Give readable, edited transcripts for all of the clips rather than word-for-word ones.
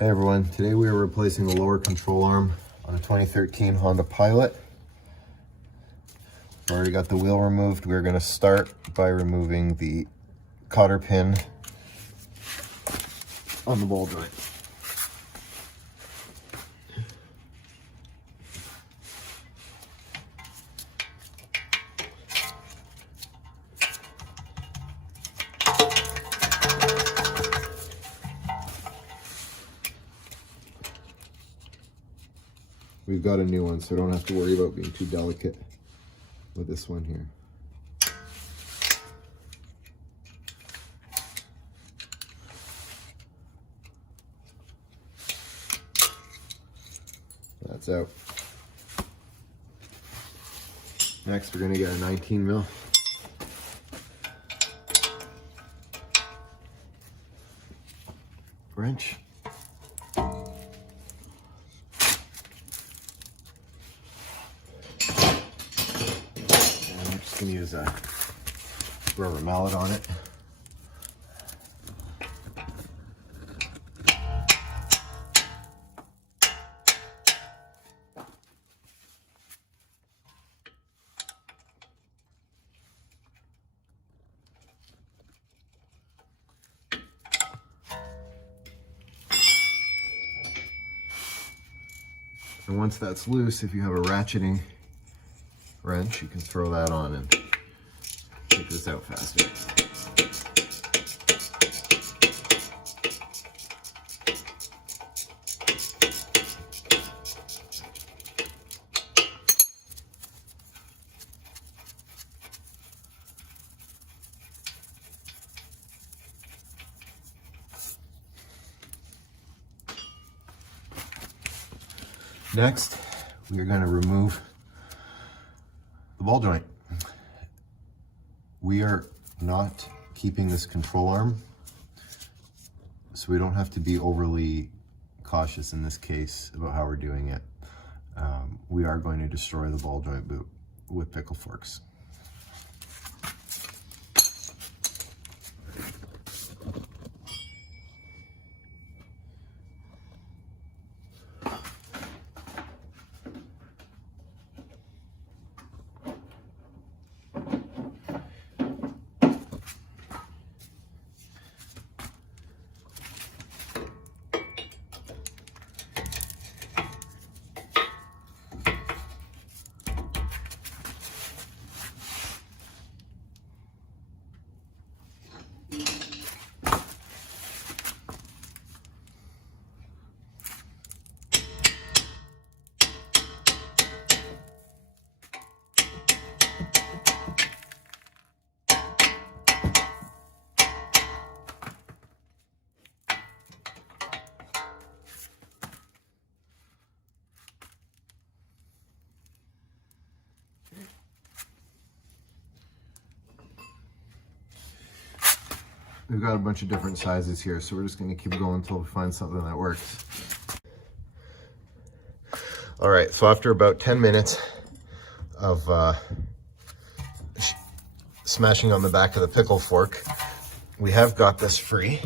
Hey everyone, today we are replacing the lower control arm on a 2013 Honda Pilot. We've already got the wheel removed. We're going to start by removing the cotter pin on the ball joint. We've got a new one, so don't have to worry about being too delicate with this one here. That's out. Next, we're going to get a 19 mil. Wrench. Can use a rubber mallet on it. And once that's loose, if you have a ratcheting wrench, you can throw that on and take this out faster. Next, we are going to remove the ball joint. We are not keeping this control arm, so we don't have to be overly cautious in this case about how we're doing it. We are going to destroy the ball joint boot with pickle forks. We've got a bunch of different sizes here, so we're just going to keep going until we find something that works. All right, so after about 10 minutes of smashing on the back of the pickle fork, we have got this free.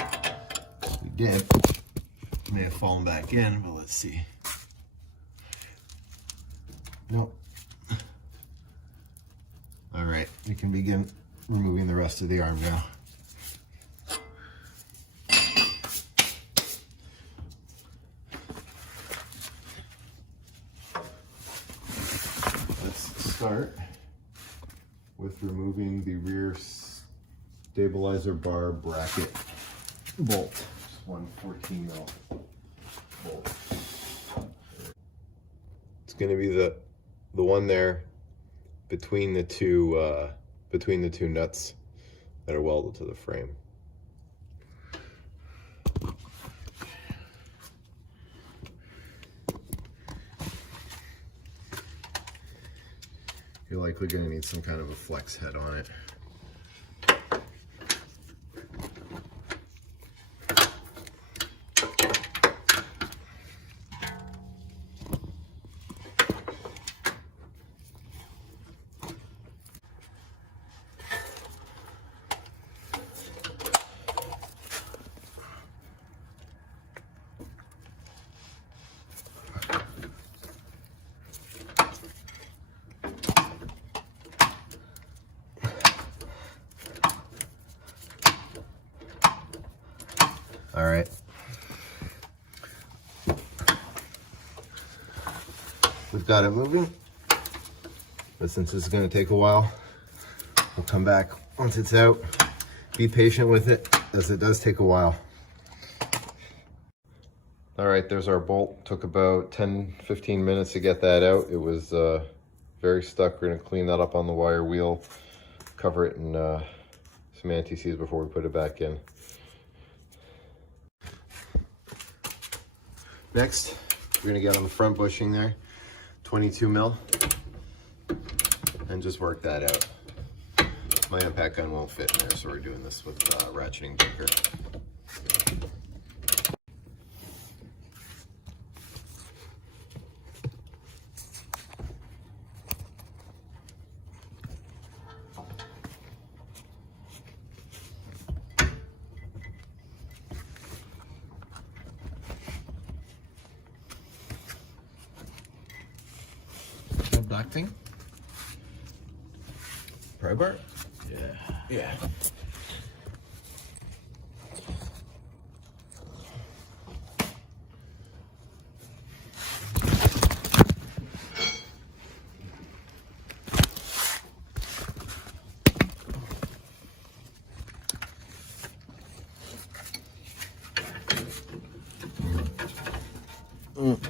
We did. It may have fallen back in, but let's see. Nope. All right, we can begin removing the rest of the arm now. Let's start with removing the rear stabilizer bar bracket bolt. Just one 14 mil bolt. It's going to be the one there between the two nuts that are welded to the frame. You're likely going to need some kind of a flex head on it. we've got it moving. But since this is going to take a while, we'll come back once it's out. Be patient with it, as it does take a while. All right, there's our bolt. Took about 10-15 minutes to get that out. It was very stuck. We're going to clean that up on the wire wheel, cover it in some anti-seize before we put it back in. Next, we're going to get on the front bushing there, 22 mil, and just work that out. My impact gun won't fit in there, so we're doing this with ratcheting bunker. That black thing? Pry bar? Yeah.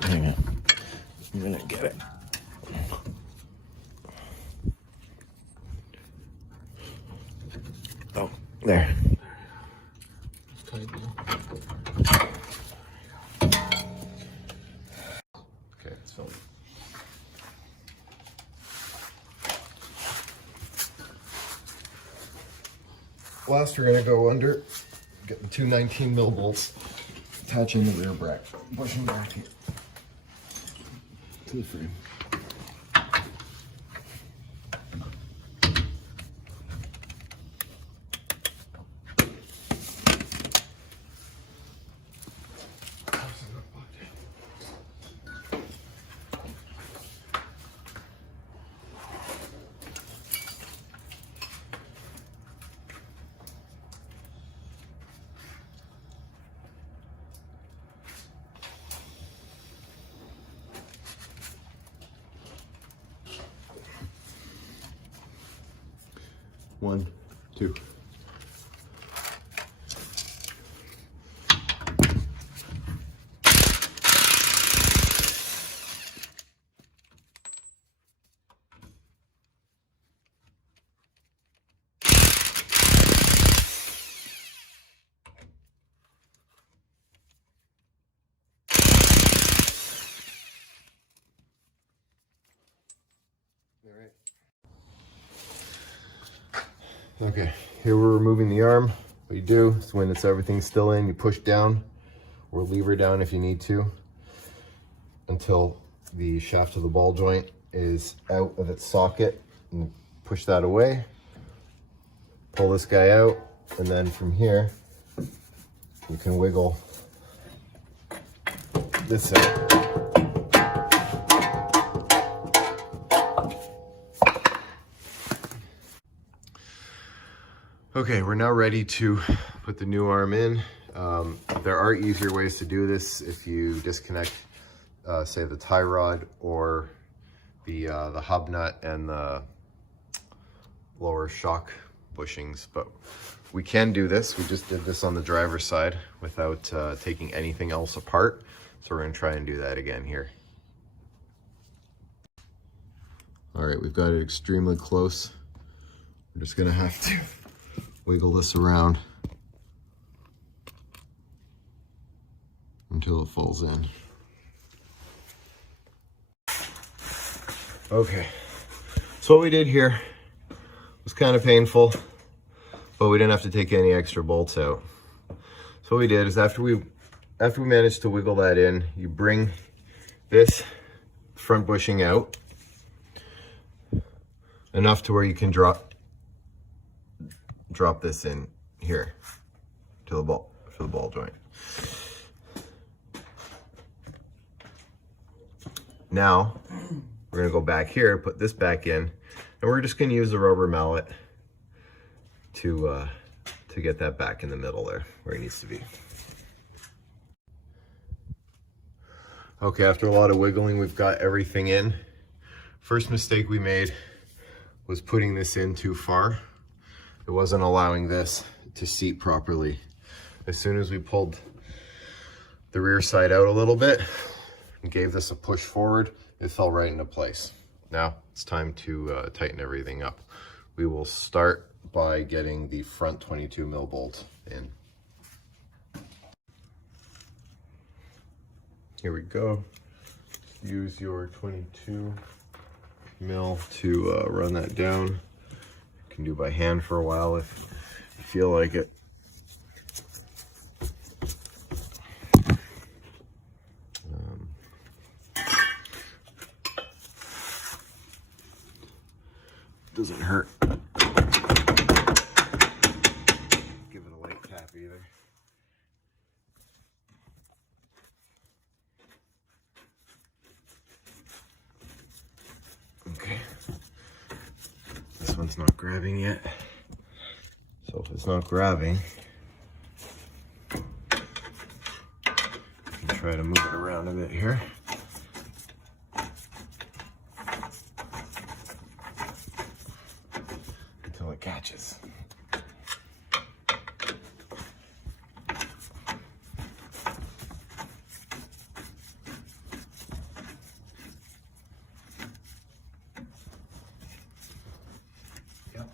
Hang on. I'm gonna get it. Oh, there. Okay, it's filmed. Last, we're gonna go under, get the two 19 mil bolts, attaching the rear bushing bracket to the frame. One, two. All right. Okay, here we're removing the arm. What you do is when everything's still in, you push down or lever down if you need to until the shaft of the ball joint is out of its socket, and push that away. Pull this guy out, and then from here you can wiggle this out. Okay, we're now ready to put the new arm in. There are easier ways to do this if you disconnect, say, the tie rod or the hub nut and the lower shock bushings, but we can do this. We just did this on the driver's side without taking anything else apart. So we're gonna try and do that again here. All right, we've got it extremely close. We're just gonna have to wiggle this around until it falls in. Okay, so what we did here was kind of painful, but we didn't have to take any extra bolts out. So what we did is after we managed to wiggle that in, you bring this front bushing out enough to where you can drop this in here to the ball, for the ball joint. Now we're gonna go back here, put this back in, and we're just gonna use a rubber mallet to get that back in the middle there where it needs to be. Okay, after a lot of wiggling, we've got everything in. First mistake we made was putting this in too far. It wasn't allowing this to seat properly. As soon as we pulled the rear side out a little bit and gave this a push forward, it fell right into place. Now it's time to tighten everything up. We will start by getting the front 22 mil bolt in. Here we go. Use your 22 mil to run that down. You can do by hand for a while if you feel like it. Doesn't hurt. Give it a light tap either. Okay. This one's not grabbing yet. So if it's not grabbing, you can try to move it around a bit here. Until it catches. Yep.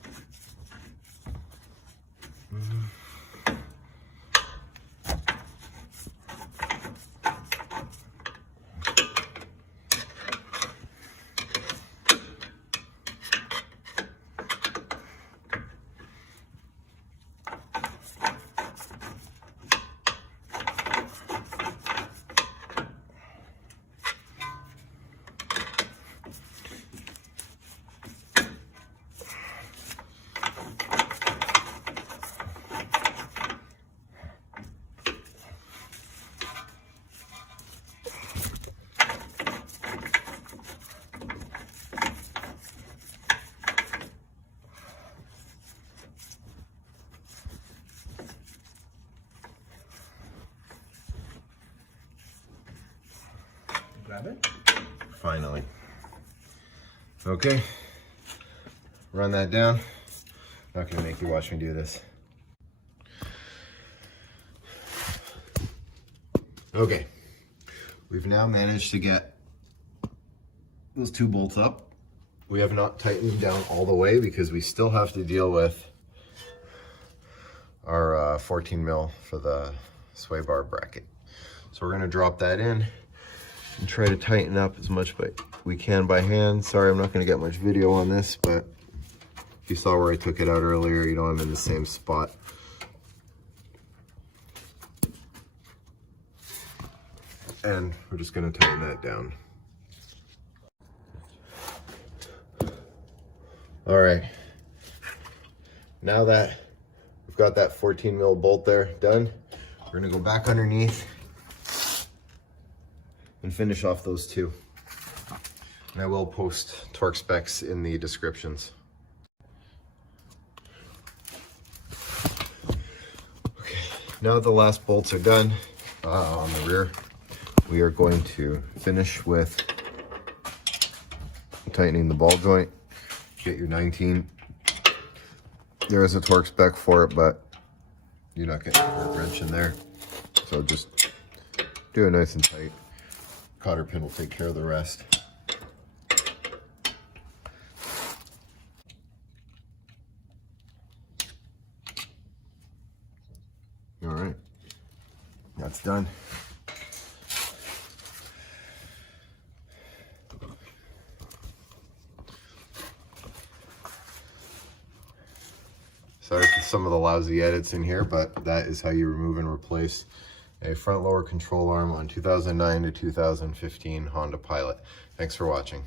Grab it. Finally. Okay. Run that down. Not gonna make you watch me do this. Okay. We've now managed to get those two bolts up. We have not tightened them down all the way because we still have to deal with our 14 mil for the sway bar bracket. So we're gonna drop that in and try to tighten up as much as we can by hand. Sorry, I'm not going to get much video on this, but if you saw where I took it out earlier, you know I'm in the same spot. And we're just going to tighten that down. All right. Now that we've got that 14 mil bolt there done, we're going to go back underneath and finish off those two. And I will post torque specs in the descriptions. Okay, now that the last bolts are done on the rear, we are going to finish with tightening the ball joint. Get your 19. There is a torque spec for it, but you're not getting a torque wrench in there. So just do it nice and tight. Cotter pin will take care of the rest. All right, that's done. Sorry for some of the lousy edits in here, but that is how you remove and replace a front lower control arm on 2009 to 2015 Honda Pilot. Thanks for watching.